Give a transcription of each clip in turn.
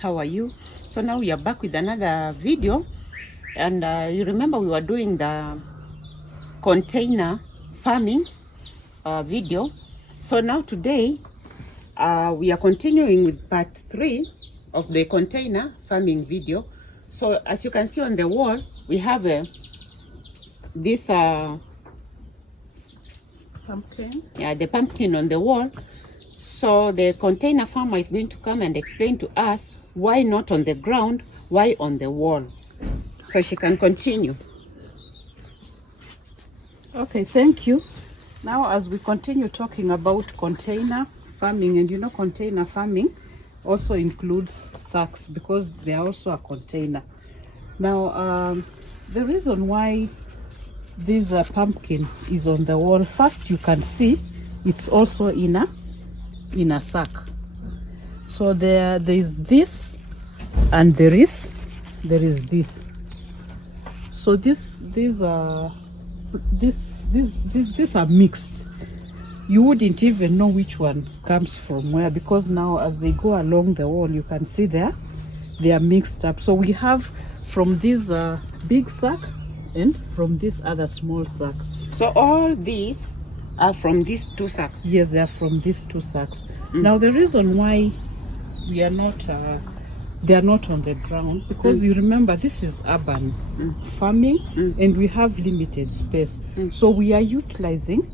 how are you? So now we are back with another video, and you remember we were doing the container farming video. So now today we are continuing with part 3 of the container farming video. So as you can see on the wall, we have this pumpkin. Yeah, the pumpkin on the wall. So the container farmer is going to come and explain to us why not on the ground, why on the wall. So she can continue. Okay, thank you. Now as we continue talking about container farming, and you know container farming also includes sacks because they are also a container. Now the reason why this pumpkin is on the wall, first you can see it's also in a sack. So there is this and there is this. So these are mixed. You wouldn't even know which one comes from where, because now as they go along the wall you can see they are mixed up. So we have from this big sack and from this other small sack. So all these are from these 2 sacks? Yes, they are from these 2 sacks. Now the reason why we are not they are not on the ground, because you remember this is urban farming and we have limited space. So we are utilizing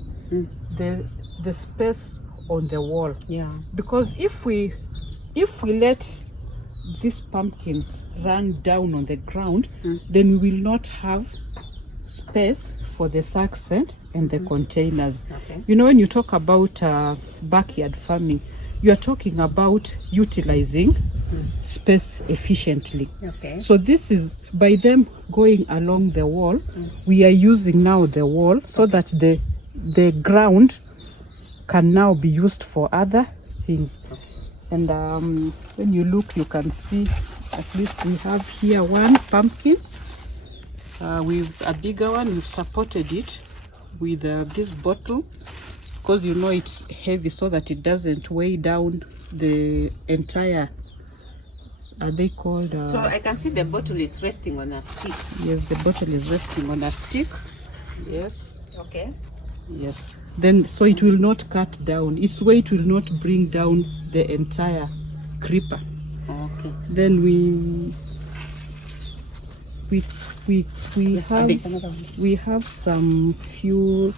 the space on the wall. Yeah. Because if we let these pumpkins run down on the ground, then we will not have space for the sacks and the containers. Okay. You know, when you talk about backyard farming, you are talking about utilizing space efficiently. Okay. So this is, by them going along the wall, we are using now the wall so that the ground can now be used for other things. And when you look, you can see at least we have here one pumpkin with a bigger one. We've supported it with this bottle because you know it's heavy, so that it doesn't weigh down the entire, are they called so I can see the bottle is resting on a stick. Yes, the bottle is resting on a stick. Yes. Okay. Yes. Then so it will not cut down, its weight will not bring down the entire creeper. Okay. Then we have some few.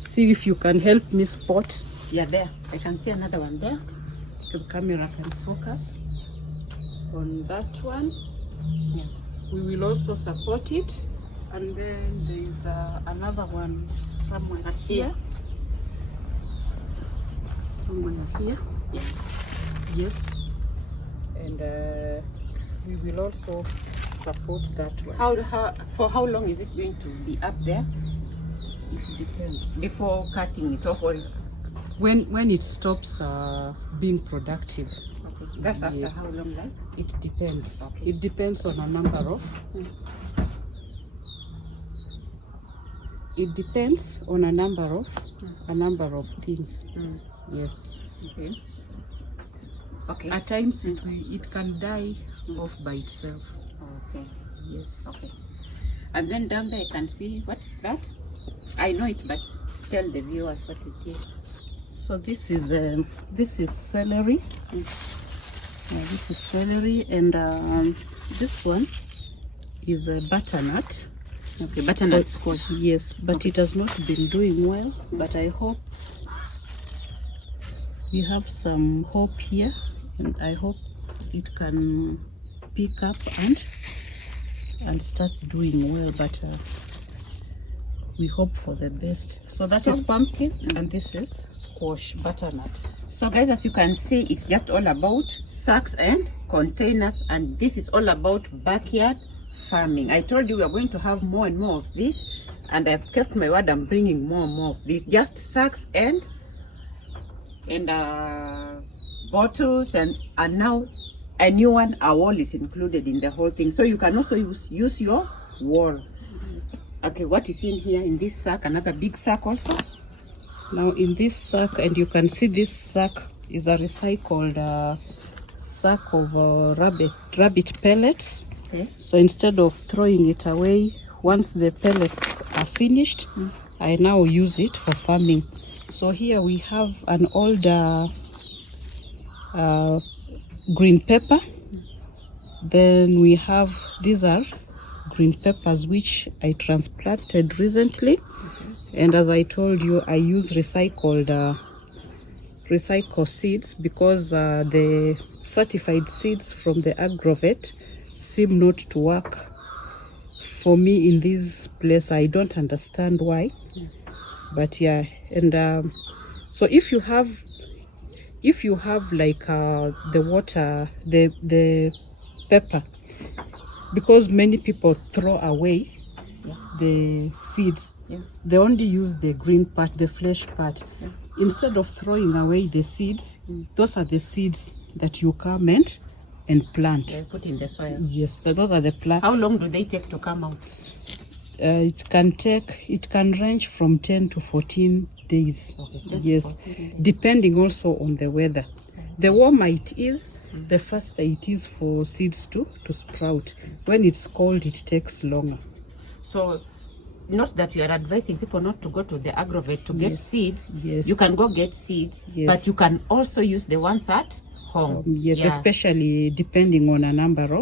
See if you can help me spot. Yeah, there. I can see another one there. The camera can focus on that one. Yeah. We will also support it. And then there is another one somewhere here. Somewhere here. Yeah. Yes. And we will also support that one. For how long is it going to be up there? It depends. Before cutting it off, or is when it stops being productive. Okay. That's after Yes. how long, like? It depends. Okay. It depends on a number of. It depends on a number of things. Yes. Okay. Okay. At times it can die off by itself. Okay. Yes. Okay. And then down there I can see, what is that? I know it, but tell the viewers what it is. So this is celery. This is celery, and this one is a butternut. Okay, butternut squash. Yes, but it has not been doing well. But I hope we have some hope here, and I hope it can pick up and start doing well. But we hope for the best. So that is pumpkin, and this is squash, butternut. So guys, as you can see, it's just all about sacks and containers, and this is all about backyard farming. I told you we are going to have more and more of this, and I've kept my word. I'm bringing more and more of this, just sacks and bottles, and now a new one, a wall is included in the whole thing, so you can also use your wall. Okay, what is in here in this sack? Another big sack also. Now in this sack, and you can see this sack is a recycled sack of rabbit pellets. Okay. So instead of throwing it away, once the pellets are finished, I now use it for farming. So here we have an older green pepper. Then we have, these are green peppers which I transplanted recently. And as I told you, I use recycled seeds because the certified seeds from the agrovet seem not to work for me in this place. I don't understand why, but yeah. And so if you have like the water, the pepper, because many people throw away the seeds, they only use the green part, the flesh part. Instead of throwing away the seeds, those are the seeds that you come and plant. They put in the soil. Yes, those are the plants. How long do they take to come out? It can range from 10 to 14 days. Okay, Yes, 14 days. depending also on the weather. The warmer it is, the faster it is for seeds to sprout. When it's cold, it takes longer. So, not that you are advising people not to go to the agrovet to get seeds. Yes. You can go get seeds, but you can also use the ones at home. Yes, especially depending on a number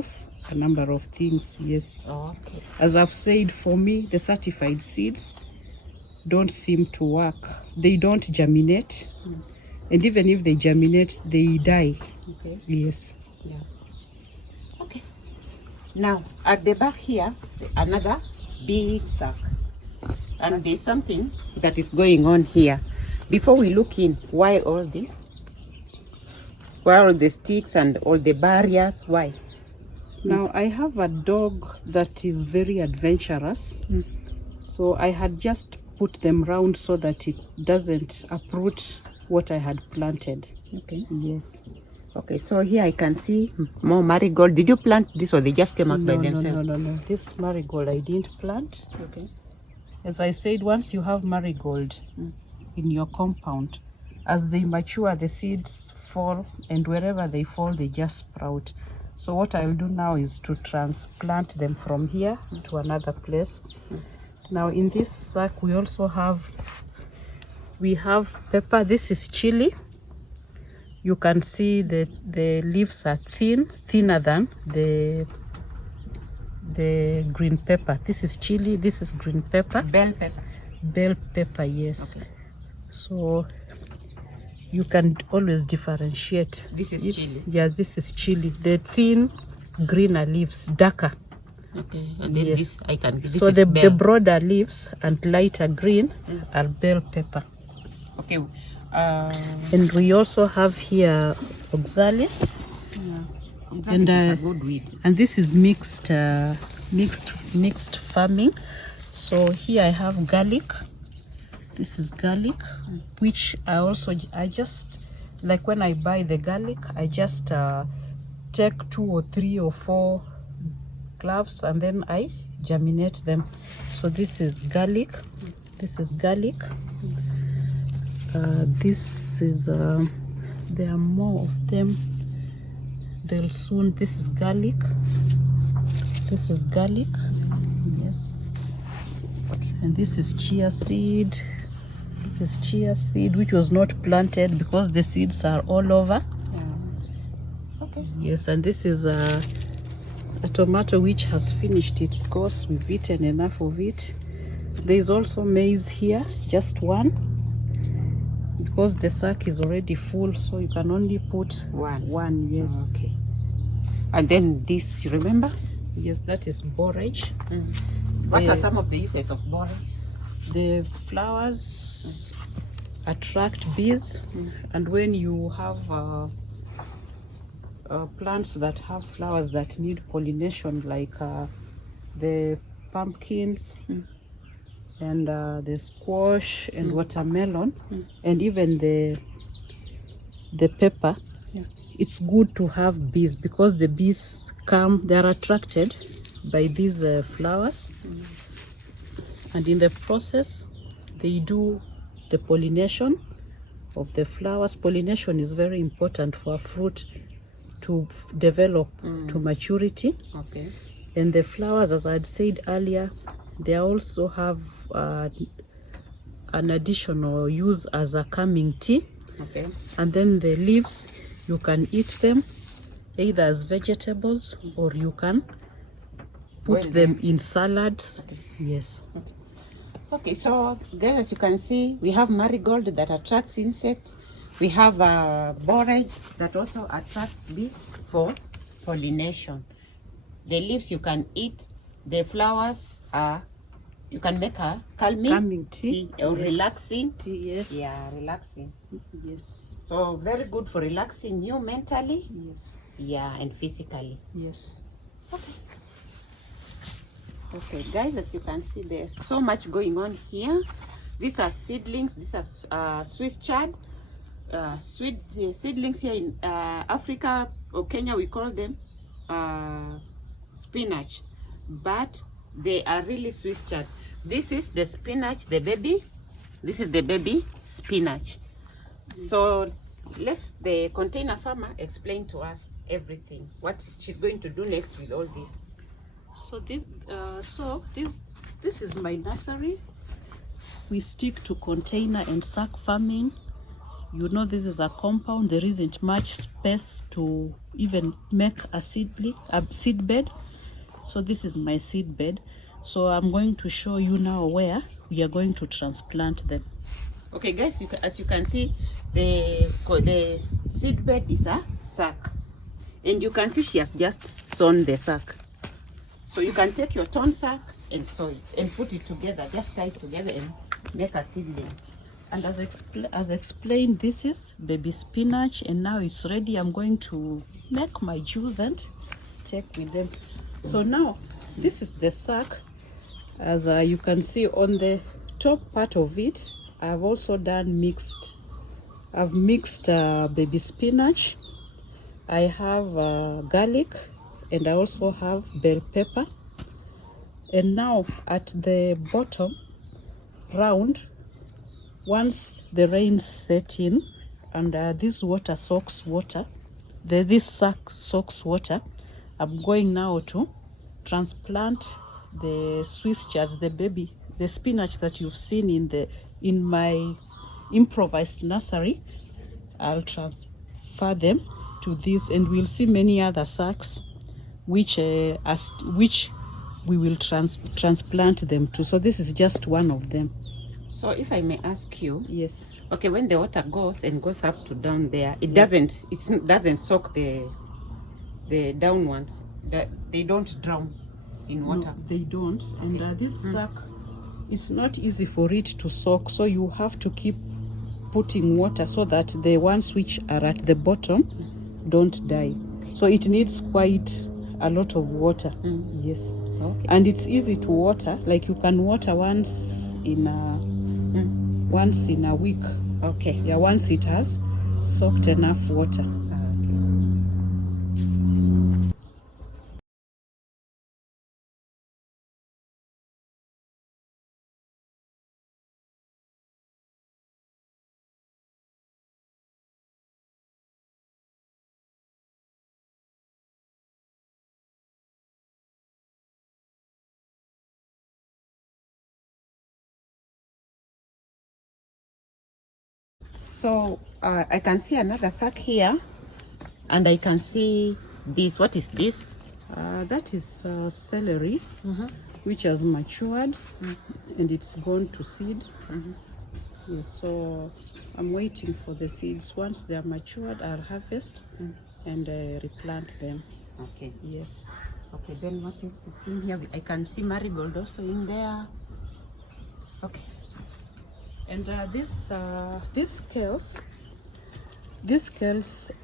of things. Yes. Okay. As I've said, for me, the certified seeds don't seem to work. They don't germinate, and even if they germinate, they die. Okay. Yes. Yeah. Okay. Now at the back here, another big sack, and there's something that is going on here. Before we look in, why all this? Why all the sticks and all the barriers? Why? Now I have a dog that is very adventurous, so I had just put them round so that it doesn't uproot what I had planted. Okay. Yes. Okay, so here I can see more marigold. Did you plant this or they just came out by themselves? No. This marigold I didn't plant. Okay. As I said, once you have marigold in your compound, as they mature, the seeds fall, and wherever they fall, they just sprout. So what I'll do now is to transplant them from here to another place. Now in this sack we also have pepper. This is chili. You can see that the leaves are thinner than the green pepper. This is chili, this is green pepper. Bell pepper. Bell pepper, yes. Okay. So you can always differentiate. This is chili. Yeah, this is chili. The thin greener leaves, darker. Okay, and then this I can. This so is the bell. broader leaves and lighter green are bell pepper. Okay. And we also have here oxalis. And is a good weed. And this is mixed farming. So here I have garlic. This is garlic, which I just like when I buy the garlic, I just take 2 or 3 or 4 cloves and then I germinate them. So this is garlic. This is garlic. This is there are more of them. They'll soon. This is garlic. This is garlic. Yes. And this is chia seed. This is chia seed, which was not planted because the seeds are all over. Okay. Yes, and this is a tomato which has finished its course. We've eaten enough of it. There is also maize here, just one, because the sack is already full, so you can only put one. Yes. Okay. And then this, you remember? Yes, that is borage. What are some of the uses of borage? The flowers attract bees, and when you have plants that have flowers that need pollination, like the pumpkins and the squash and watermelon, and even the pepper, it's good to have bees, because the bees come, they are attracted by these flowers, and in the process they do the pollination of the flowers. Pollination is very important for a fruit to develop to maturity. Okay. And the flowers, as I'd said earlier, they also have an additional use as a calming tea. Okay. And then the leaves, you can eat them either as vegetables or you can put them in salads. Okay. Yes. Okay, so guys, as you can see, we have marigold that attracts insects. We have borage that also attracts bees for pollination. The leaves you can eat. The flowers are, you can make a calming tea or yes. Relaxing tea. Yes. Yeah, relaxing. Yes. So very good for relaxing you mentally. Yes. Yeah, and physically. Yes. Okay. Okay, guys, as you can see, there's so much going on here. These are seedlings. These are Swiss chard. Seedlings here in Africa or Kenya, we call them spinach, but they are really Swiss chard. This is the spinach, the baby. This is the baby spinach. So let the container farmer explain to us everything, what she's going to do next with all this. So this is my nursery. We stick to container and sack farming. You know, this is a compound. There isn't much space to even make a seed bed. So this is my seed bed. So I'm going to show you now where we are going to transplant them. Okay, guys, as you can see, the seed bed is a sack, and you can see she has just sewn the sack. So you can take your torn sack and sew it and put it together, just tie it together and make a seedling. And as explained, this is baby spinach, and now it's ready. I'm going to make my juice and take with them. So now this is the sack. As you can see on the top part of it, I've also mixed baby spinach. I have garlic, and I also have bell pepper. And now at the bottom round, once the rains set in and this water soaks water, this sack soaks water, I'm going now to transplant the Swiss chards, the spinach that you've seen in my improvised nursery. I'll transfer them to this, and we'll see many other sacks which we will transplant them to. So this is just one of them. So if I may ask you, yes. Okay, when the water goes up to down there, it doesn't soak the down ones. They don't drown in water. No, they don't. Okay. And this sack, it's not easy for it to soak, so you have to keep putting water so that the ones which are at the bottom don't die. So it needs quite a lot of water. Yes. Okay. And it's easy to water. Like you can water once in a week. Okay. Yeah, once it has soaked enough water. So I can see another sack here, and I can see this. What is this? That is celery, which has matured, and it's gone to seed. Yes, so I'm waiting for the seeds. Once they are matured, I'll harvest and replant them. Okay. Yes. Okay, then what else is in here? I can see marigold also in there. Okay. And these scales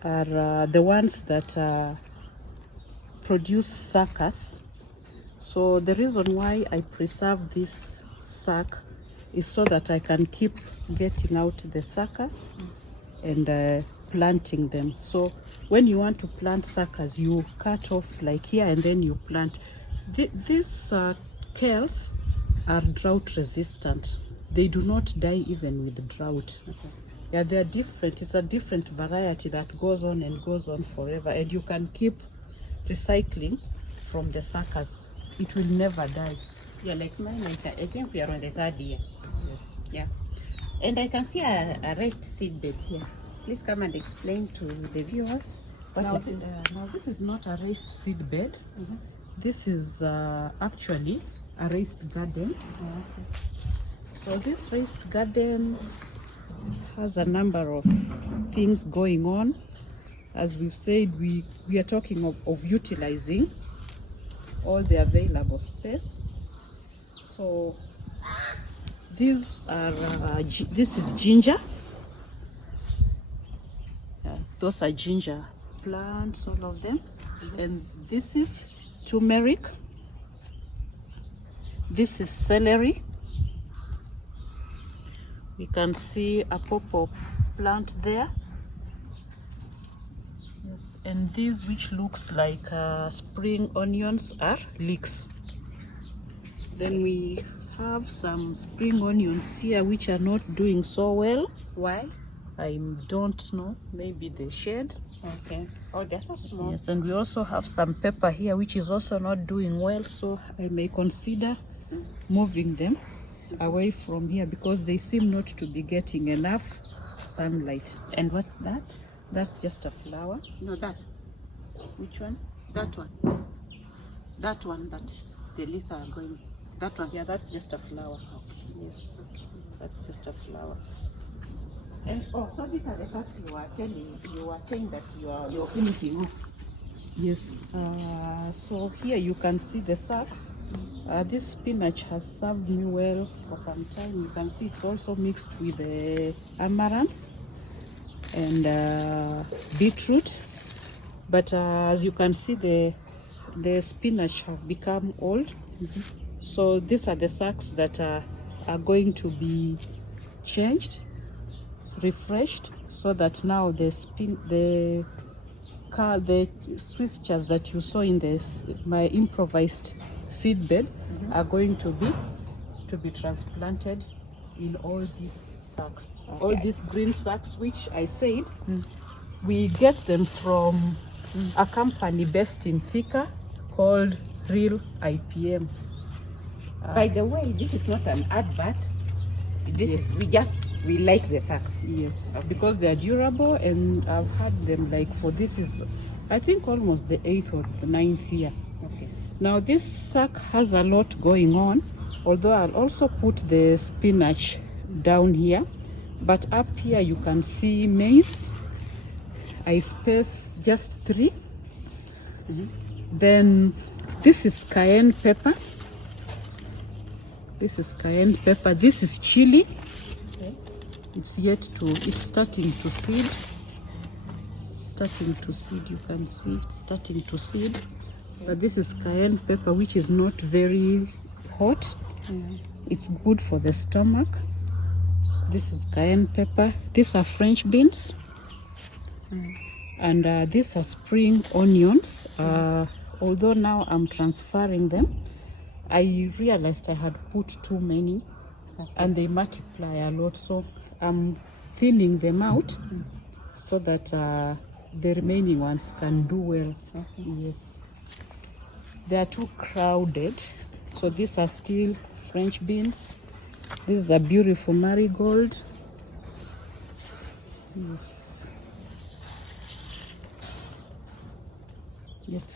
are the ones that produce suckers. So the reason why I preserve this sack is so that I can keep getting out the suckers and planting them. So when you want to plant suckers, you cut off like here and then you plant. These scales are drought resistant. They do not die even with drought. Okay. Yeah, they're different. It's a different variety that goes on and goes on forever, and you can keep recycling from the suckers. It will never die. Yeah, like mine, I think we are on the 3rd year. Yes. Yeah. And I can see a raised seed bed here. Please come and explain to the viewers what Now, it is. now this is not a raised seed bed. Mhm. This is actually a raised garden. Oh, okay. So this raised garden has a number of things going on. As we've said, we are talking of utilizing all the available space. So these are this is ginger. Those are ginger plants, all of them. And this is turmeric. This is celery. You can see a pawpaw plant there. Yes, and these, which looks like spring onions, are leeks. Then we have some spring onions here which are not doing so well. Why? I don't know, maybe the shade. Okay. Oh, that's so small. Yes, and we also have some pepper here which is also not doing well, so I may consider moving them away from here because they seem not to be getting enough sunlight. And what's that? That's just a flower. No, that. Which one? That one. That one, but the leaves are going. That one. Yeah, that's just a flower. Okay. Yes, that's just a flower. And oh, so these are the facts you were telling. You were saying that you're finishing. Yes. So here you can see the sacks. This spinach has served me well for some time. You can see it's also mixed with the amaranth and beetroot. But as you can see, the spinach have become old. Mm-hmm. So these are the sacks that are going to be changed, refreshed, so that now the switchers that you saw in my improvised seed bed are going to be transplanted in all these sacks. Okay. All these green sacks, which I said we get them from a company based in Thika called Real IPM. By the way, this is not an advert. This Yes. is we like the sacks. Yes, Okay. because they are durable, and I've had them like for this is I think almost the 8th or the 9th year. Okay. Now this sack has a lot going on, although I'll also put the spinach down here, but up here you can see maize. I space just 3. Then this is cayenne pepper. This is cayenne pepper. This is chili. Okay. It's starting to seed. Starting to seed, you can see it's starting to seed. But this is cayenne pepper, which is not very hot. It's good for the stomach. This is cayenne pepper. These are French beans. And these are spring onions. Although now I'm transferring them, I realized I had put too many. Okay. And they multiply a lot, so I'm thinning them out so that the remaining ones can do well. Okay. Yes, they are too crowded, so these are still French beans. This is a beautiful marigold. Yes. Yes.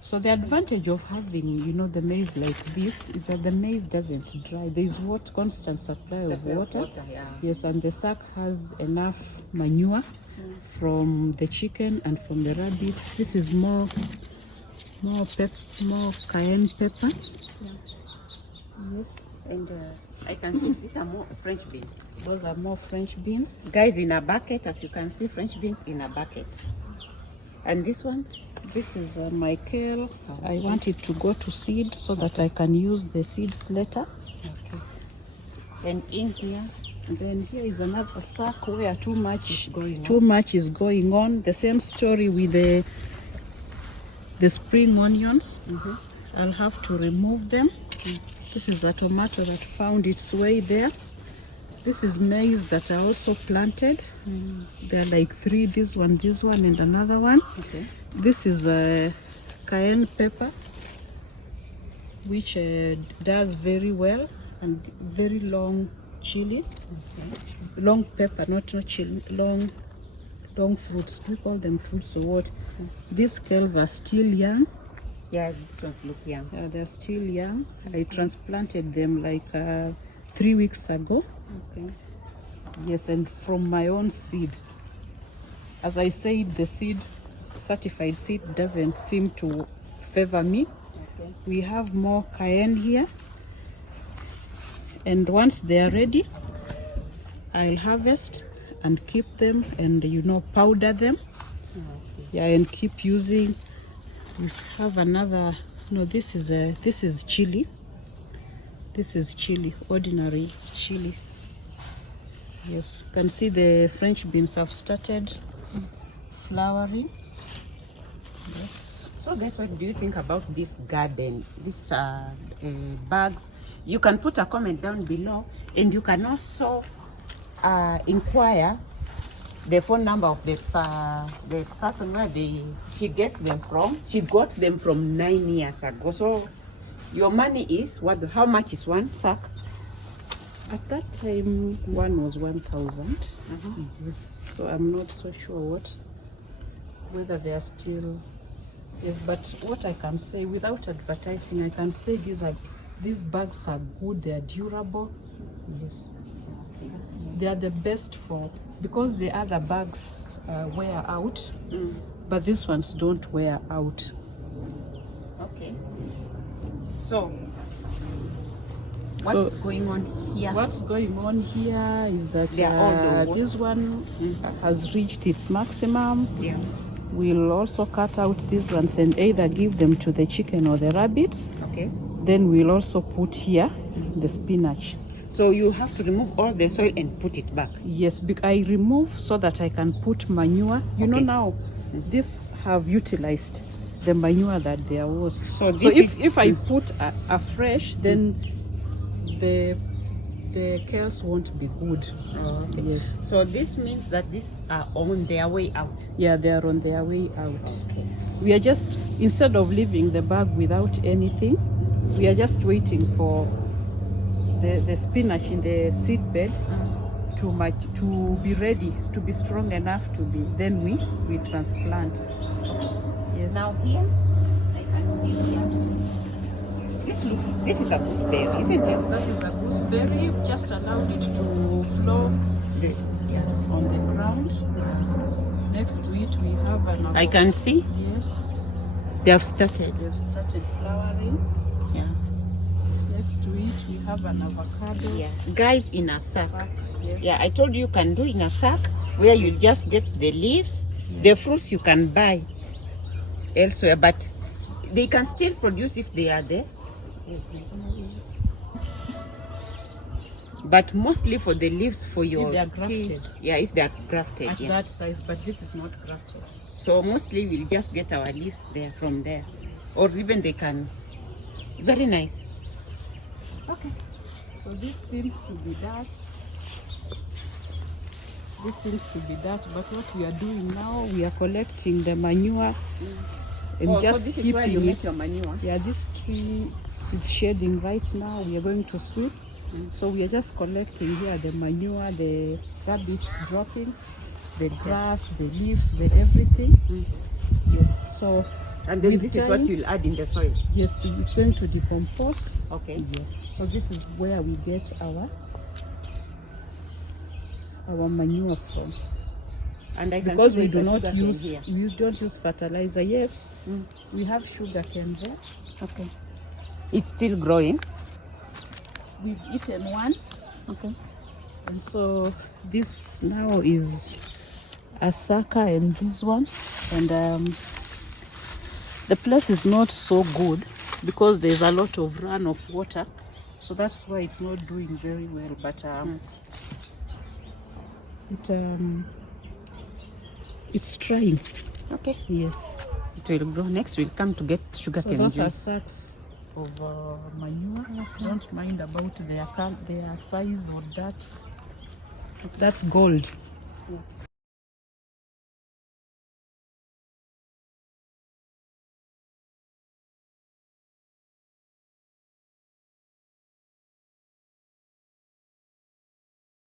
So the advantage of having, the maize like this is that the maize doesn't dry. There is constant supply of water. Yeah. Yes, and the sack has enough manure from the chicken and from the rabbits. This is more cayenne pepper. Yeah. Yes. And I can see these are more French beans. Those are more French beans. Guys, in a bucket, as you can see, French beans in a bucket. And this one? This is my kale. I want it to go to seed so that I can use the seeds later. Okay. And in here? And then here is another sack where too much is going on. The same story with the spring onions. I'll have to remove them. This is a tomato that found its way there. This is maize that I also planted. There are like 3, this one, and another one. Okay. This is a Cayenne pepper, which does very well, and very long chili. Okay. Long pepper, not chili, long fruits. We call them fruits or what? These scales are still young. Yeah, this ones look young. They're still young. I transplanted them like 3 weeks ago. Okay. Yes, and from my own seed. As I said, the seed, certified seed, doesn't seem to favor me. Okay. We have more cayenne here, and once they are ready, I'll harvest and keep them, and powder them. Okay. Yeah, and keep using. We have another. No, this is chili. This is chili, ordinary chili. Yes, you can see the French beans have started flowering. Yes. So guys, what do you think about this garden, these bags? You can put a comment down below, and you can also inquire the phone number of the person where she gets them from. She got them from 9 years ago. So your money is what? How much is one sack? At that time, one was 1,000. Yes, so I'm not so sure whether they are still. Yes, but what I can say without advertising, I can say these bags are good. They are durable. Yes, they are the best because the other bags wear out, but these ones don't wear out. Okay. So what's going on here? What's going on here is that this one has reached its maximum. Yeah. We'll also cut out these ones and either give them to the chicken or the rabbits. Okay. Then we'll also put here the spinach. So you have to remove all the soil and put it back. Yes, I remove so that I can put manure. You know now, these have utilized the manure that there was. So if I put a fresh, then the kales won't be good. Okay. Yes. So this means that these are on their way out. Yeah, they are on their way out. Okay. We are just, instead of leaving the bag without anything, we are just waiting for the spinach in the seed bed to be ready, to be strong enough to be. Then we transplant. Yes. Now here, I can see here. This is a gooseberry, isn't it? Yes, that is a gooseberry. We just allowed it to flow on the ground. Next to it, we have another. I can see. Yes. They have started. They've started flowering. Yeah. Next to it, we have an avocado. Yeah. Guys, in a sack. Yes. Yeah, I told you can do in a sack where you just get the leaves. Yes. The fruits you can buy elsewhere, but they can still produce if they are there. But mostly for the leaves for your if they are grafted. tea. Yeah, if they are grafted. At that size, but this is not grafted. So mostly we'll just get our leaves there from there. Or even they can. Very nice. Okay. So this seems to be that. This seems to be that, but what we are doing now, we are collecting the manure and just so this keeping is where you it. make your manure. Yeah, this tree is shading right now. We are going to sweep. So we are just collecting here the manure, the rabbit droppings, the grass, the leaves, the everything. Yes. So and then this is what you'll add in the soil. Yes, it's going to decompose. Okay. Yes. So this is where we get our manure from. And I can because see we don't use fertilizer. Yes. We have sugar cane there. Okay. It's still growing. We've eaten one. Okay. And so this now is a sucker and this one. And the place is not so good because there's a lot of run of water. So that's why it's not doing very well. But it's trying. Okay. Yes. It will grow. Next we'll come to get sugar cane those juice. are sacks of manure. Don't mind about their size or that. That's gold.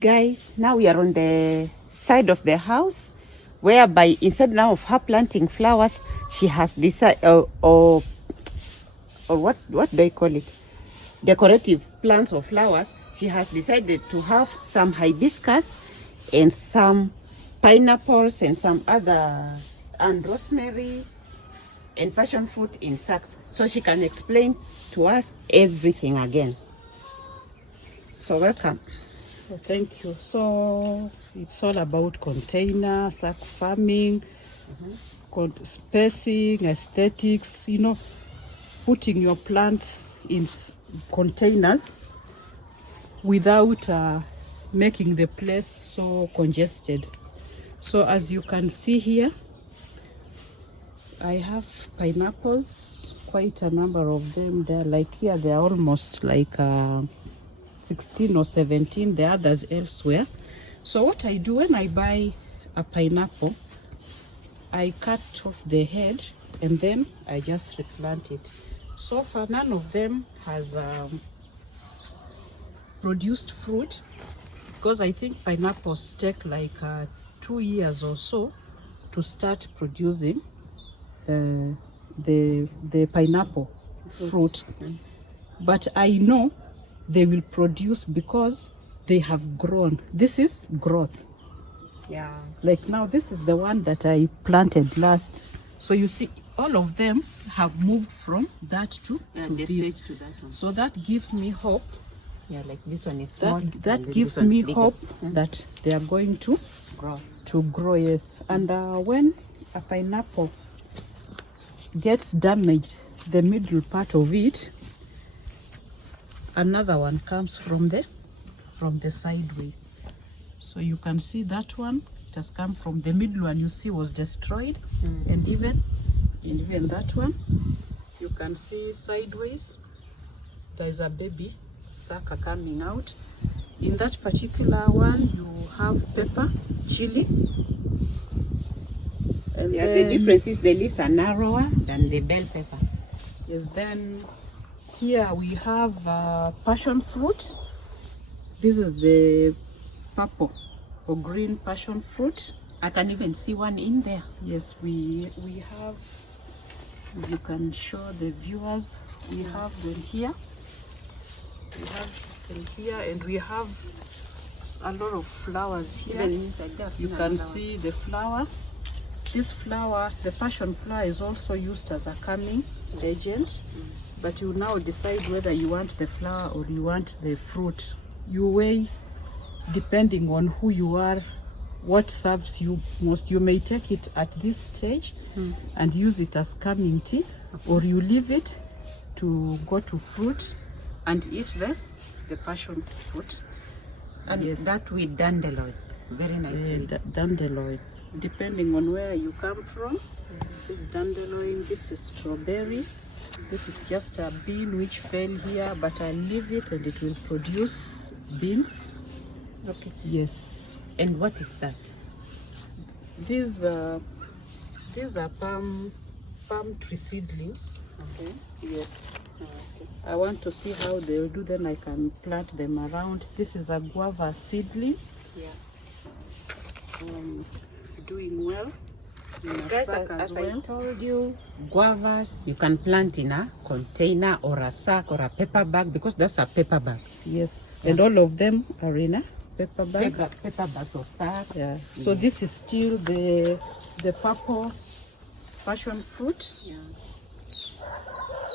Guys, now we are on the side of the house, whereby instead now of her planting flowers, she has decided, or what do I call it? Decorative plants or flowers. She has decided to have some hibiscus and some pineapples and some other, and rosemary and passion fruit in sacks, so she can explain to us everything again. So welcome. So thank you. So it's all about container, sack farming, spacing, aesthetics, you know, putting your plants in containers without making the place so congested. So as you can see here, I have pineapples, quite a number of them there. Like here, they're almost like 16 or 17, the others elsewhere. So what I do when I buy a pineapple, I cut off the head and then I just replant it. So far, none of them has produced fruit, because I think pineapples take like 2 years or so to start producing the pineapple fruit. But I know they will produce because they have grown. This is growth. Yeah. Like now, this is the one that I planted last. So you see, all of them have moved from that to this. To that one. So that gives me hope. Yeah, like this one is small. That gives me hope that they are going to grow. Yes. And when a pineapple gets damaged, the middle part of it, another one comes from the sideways. So you can see that one, it has come from the middle one, you see was destroyed. And even that one, you can see sideways there is a baby sucker coming out. In that particular one, you have pepper, chili. And yeah, the difference is the leaves are narrower than the bell pepper. Yes, then here we have passion fruit. This is the purple or green passion fruit. I can even see one in there. Yes, we have, you can show the viewers, we have them here. We have them here, and we have a lot of flowers here. Even inside there, You can see the flower. This flower, the passion flower, is also used as a calming agent. But you now decide whether you want the flower or you want the fruit. You weigh depending on who you are, what serves you most. You may take it at this stage and use it as calming tea, or you leave it to go to fruit and eat the passion fruit. And yes, that with dandelion, very nice. Dandelion, depending on where you come from. This dandelion, this is strawberry. This is just a bean which fell here, but I leave it and it will produce beans. Okay. Yes. And what is that? These are palm tree seedlings. Okay. Yes. Okay. I want to see how they'll do, then I can plant them around. This is a guava seedling. Yeah. Doing well. Guys, as I told you, guavas you can plant in a container or a sack or a paper bag, because that's a paper bag. Yes. Yeah. And all of them are in a paper bag. Paper bags or sacks. Yeah. So this is still the purple passion fruit. Yeah.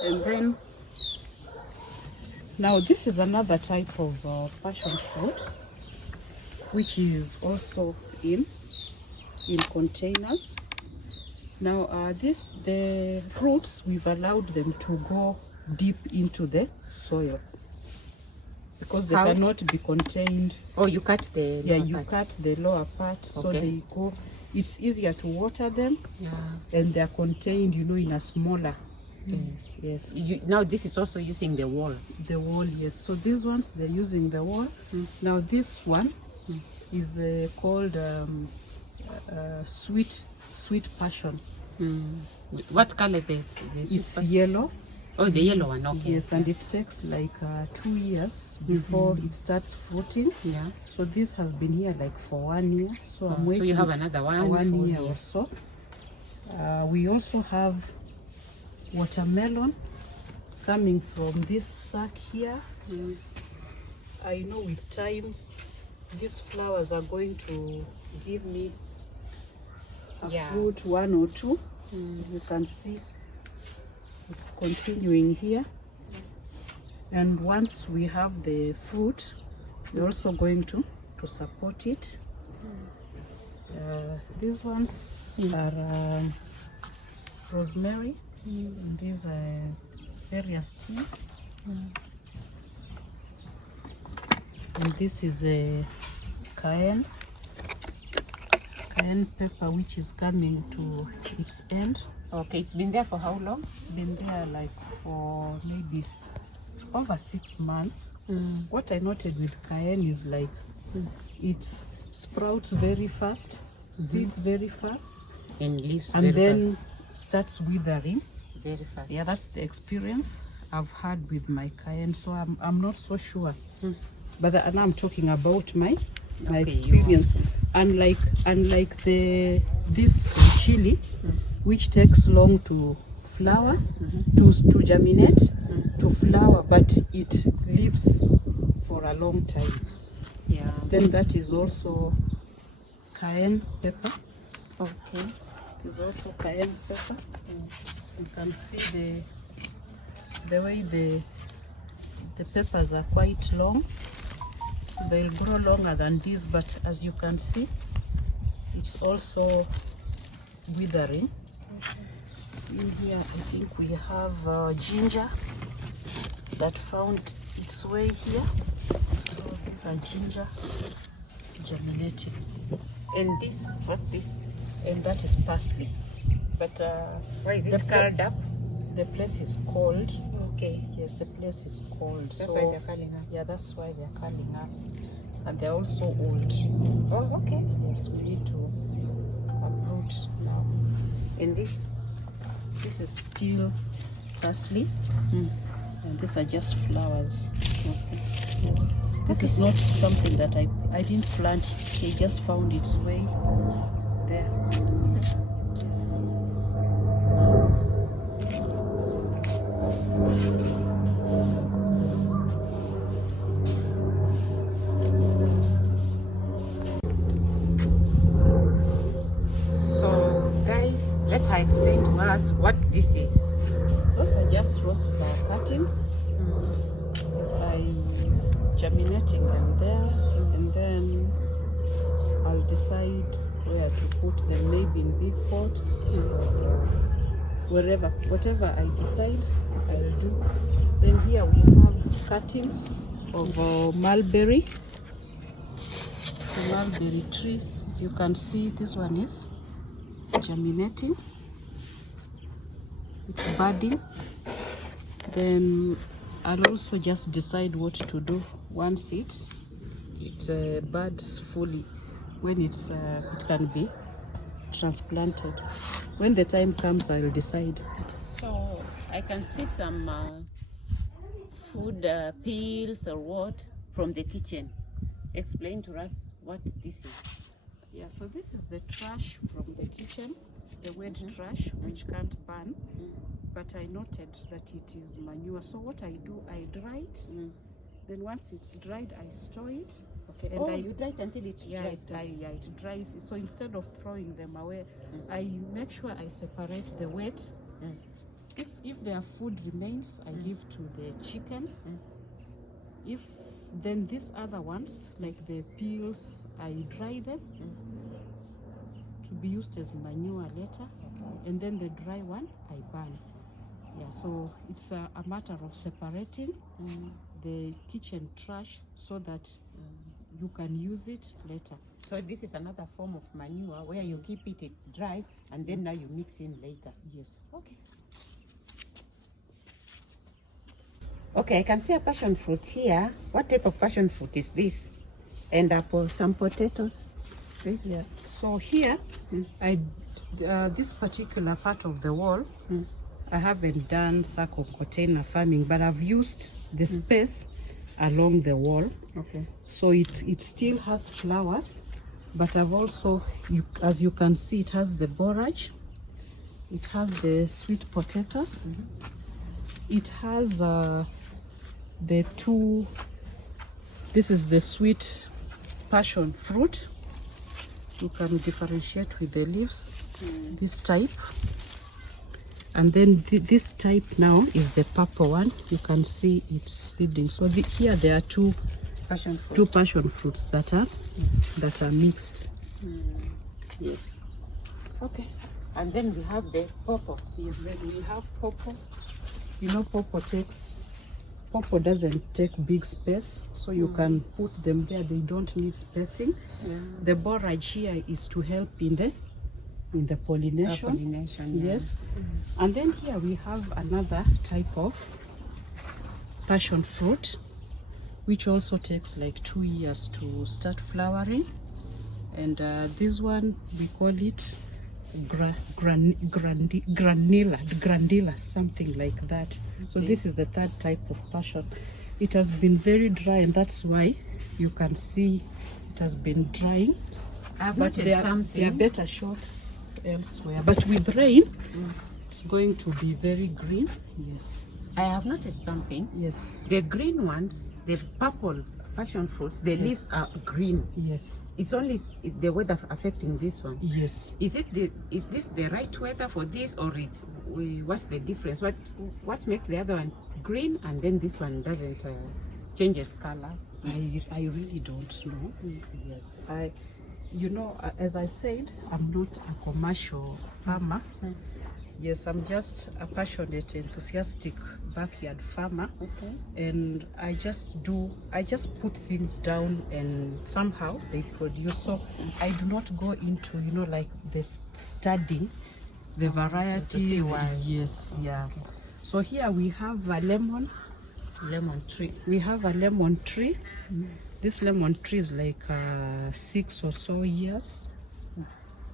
And then now this is another type of passion fruit, which is also in containers. Now the roots, we've allowed them to go deep into the soil because they cannot be contained. Oh, you cut the lower part. You cut the lower part, so they go. It's easier to water them. Yeah. And they are contained, in a smaller. Yes. Now this is also using the wall. The wall, yes. So these ones, they're using the wall. Now this one, is called sweet passion. What color is the It's yellow. Oh, the yellow one, okay. Yes, and it takes like 2 years before it starts fruiting. Yeah. So this has been here like for 1 year. So I'm waiting. So you have another one? 1 year or so. We also have watermelon coming from this sack here. I know with time these flowers are going to give me a fruit, 1 or 2. As you can see, it's continuing here. And once we have the fruit, we're also going to support it. These ones are rosemary. And these are various teas. And this is a Cayenne pepper, which is coming to its end. Okay, it's been there for how long? It's been there like for maybe over 6 months. What I noted with Cayenne is like it sprouts very fast, seeds very fast, and leaves and very then fast. Starts withering Very fast. Yeah, that's the experience I've had with my Cayenne, so I'm not so sure. But and I'm talking about my experience. Unlike this chili, which takes long to flower, to germinate, to flower, but it lives for a long time. Yeah. Then that is also Cayenne pepper. Okay. There's also Cayenne pepper. You can see the way the peppers are quite long. They'll grow longer than this, but as you can see, it's also withering. In here, I think we have ginger that found its way here. So these are ginger germinating. And this, what's this? And that is parsley. But why is it curled up? The place is cold. Okay. Yes, the place is cold. That's why they're curling up. Yeah, that's why they're curling up. And they're also old. Oh, okay. Yes, we need to uproot now. And this is still parsley. And these are just flowers. Okay. Yes. This is not something that I didn't plant. It just found its way there. Yes. So guys, let her explain to us what this is. Those are just rose flower cuttings. As I'm germinating them there, and then I'll decide where to put them, maybe in big pots or whatever I decide I'll do. Then here we have cuttings of mulberry tree. As you can see, this one is germinating, it's budding. Then I'll also just decide what to do once it buds fully, when it can be transplanted. When the time comes, I'll decide. So I can see some food peels or what from the kitchen. Explain to us what this is. Yeah, so this is the trash from the kitchen, the wet trash which can't burn. But I noted that it is manure. So what I do, I dry it. Then once it's dried, I store it. Okay. And you dry it until it dries. It dries. So instead of throwing them away, I make sure I separate the wet. If their food remains, I give to the chicken. If then these other ones, like the peels, I dry them to be used as manure later. And then the dry one, I burn. Yeah, so it's a matter of separating the kitchen trash so that you can use it later. So this is another form of manure where you keep it, it dries, and then now you mix in later. Yes. Okay. Okay, I can see a passion fruit here. What type of passion fruit is this? And some potatoes. Please. Yeah. So here, this particular part of the wall, I haven't done sack or container farming, but I've used the space along the wall. Okay. So it still has flowers, but I've also, as you can see, it has the borage, it has the sweet potatoes, it has the two, this is the sweet passion fruit. You can differentiate with the leaves, this type. And then this type now is the purple one. You can see it's seeding. So here there are two passion fruits that are mixed. Yes. Okay. And then we have the pawpaw. Yes, then we have pawpaw. You know, pawpaw doesn't take big space, so you can put them there. They don't need spacing. Yeah. The borage here is to help in the pollination. Yeah. Yes. And then here we have another type of passion fruit, which also takes like 2 years to start flowering. And this one, we call it granilla, something like that. Okay. So this is the third type of passion. It has been very dry, and that's why you can see it has been drying. But there are better shots elsewhere. But with rain, it's going to be very green. Yes. I have noticed something. Yes. The green ones, the purple passion fruits, the leaves are green. Yes. It's only the weather affecting this one. Yes. Is this the right weather for this, or what's the difference? What makes the other one green and then this one doesn't changes color? I really don't know. Yes. You know, as I said, I'm not a commercial farmer. Yes, I'm just a passionate, enthusiastic backyard farmer. Okay. And I just put things down and somehow they produce. So I do not go into, you know, like this studying the varieties. Yes, yeah. Okay. So here we have a lemon tree. We have a lemon tree. This lemon tree is like 6 or so years.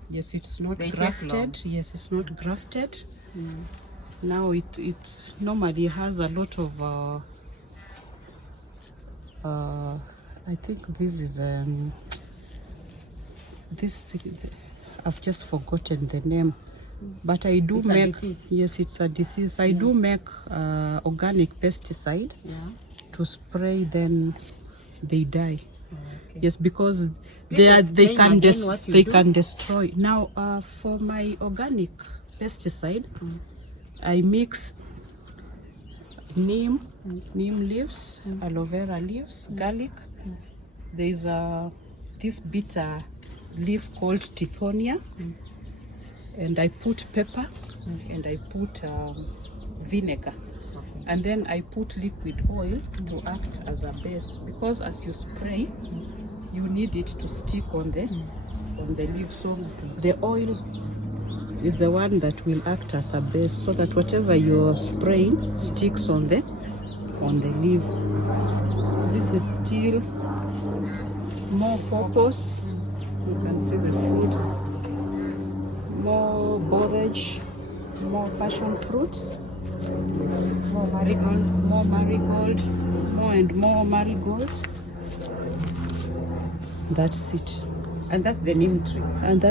Yes, it's not grafted. Yes, it's not grafted. Now it normally has a lot of I think this is this, I've just forgotten the name, but I do make, yes, it's a disease. I do make organic pesticide to spray, then they die. Okay. Yes, because they can destroy. Now for my organic pesticide, I mix neem leaves, aloe vera leaves, garlic. There's this bitter leaf called Tithonia, and I put pepper, and I put vinegar. And then I put liquid oil to act as a base, because as you spray, you need it to stick on the leaf. So the oil is the one that will act as a base, so that whatever you're spraying sticks on the leaf. This is still more purpose. You can see the fruits, more borage, more passion fruits. Yes. More marigold, more and more marigold. Yes. That's it. And that's the neem tree. And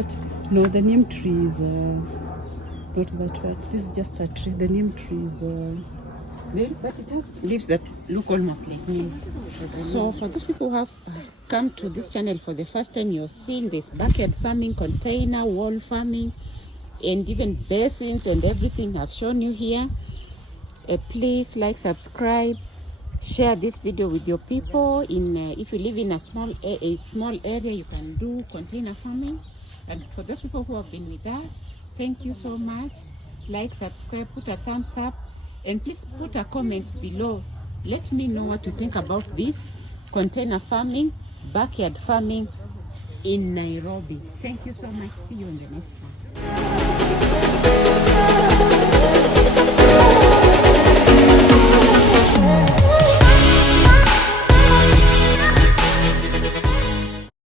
no, the neem tree is not that right. This is just a tree. The neem tree is but it has leaves that look almost like neem. So for those people who have come to this channel for the first time, you're seeing this backyard farming, container wall farming, and even basins and everything I've shown you here. Please like, subscribe, share this video with your people. If you live in a small area, you can do container farming. And for those people who have been with us, thank you so much. Like, subscribe, put a thumbs up, and please put a comment below. Let me know what you think about this container farming, backyard farming in Nairobi. Thank you so much. See you in the next one.